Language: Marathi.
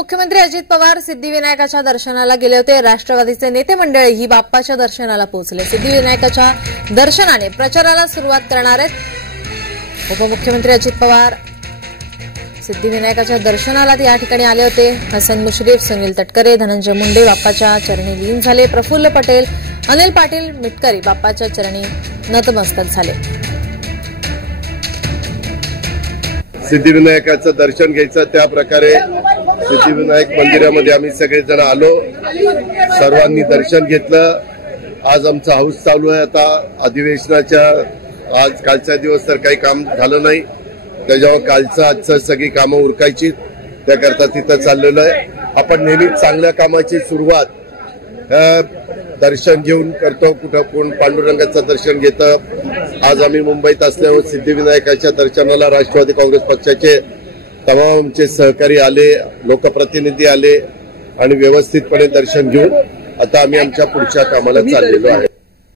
उपमुख्यमंत्री अजित पवार सिद्धिविनायकाच्या दर्शनाला गेले होते। राष्ट्रवादीचे नेते मंडळीही बाप्पाच्या दर्शनाला पोहोचले। सिद्धिविनायकाच्या दर्शनाने प्रचाराला सुरुवात करणार आहेत। उपमुख्यमंत्री अजित पवार सिद्धिविनायकाच्या दर्शनाला या ठिकाणी आले होते। हसन मुश्रीफ, सुनील तटकरे, धनंजय मुंडे बाप्पाच्या चरणी लीन झाले। प्रफुल्ल पटेल, अनिल पाटील मिटकरी बाप्पाच्या चरणी नतमस्तक झाले। सिद्धिविनायकाचं दर्शन घ्यायचं त्या प्रकारे सिद्धिविनायक मंदिरामध्ये आम्ही सगळेजण आलो। सर्वांनी दर्शन घेतलं। आज आमचा हाऊस चालू आहे। आता अधिवेशनाच्या आज कालचा दिवस तर काही काम झालं नाही, त्याच्यावर कालचं आजचं सगळी कामं उरकायची, त्याकरता तिथं चाललेलं आहे। आपण नेहमीच चांगल्या कामाची सुरुवात दर्शन घेऊन करतो। कुठं कोण पांडुरंगाचं दर्शन घेतं। आज आम्ही मुंबईत असल्यावर सिद्धिविनायकाच्या दर्शनाला राष्ट्रवादी काँग्रेस पक्षाचे तमाम आमचे सहकारी आले, लोकप्रतिनिधी आले आणि व्यवस्थितपणे दर्शन घेऊन आता आम्ही आमच्या पुढच्या कामाला चाललेलो आहे।